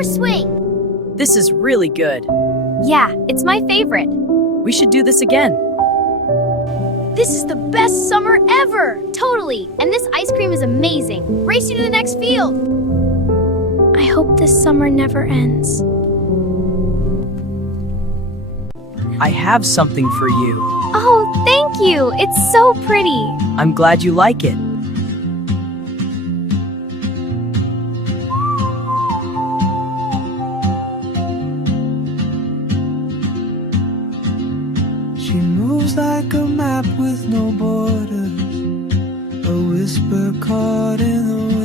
more swing. This is really good. Yeah, it's my favorite. We should do this again. This is the best summer ever! Totally! And this ice cream is amazing. Race you to the next field! I hope this summer never ends. I have something for you. Oh, thank you! It's so pretty! I'm glad you like it. She moves like a map with no borders, a whisper caught in the wind.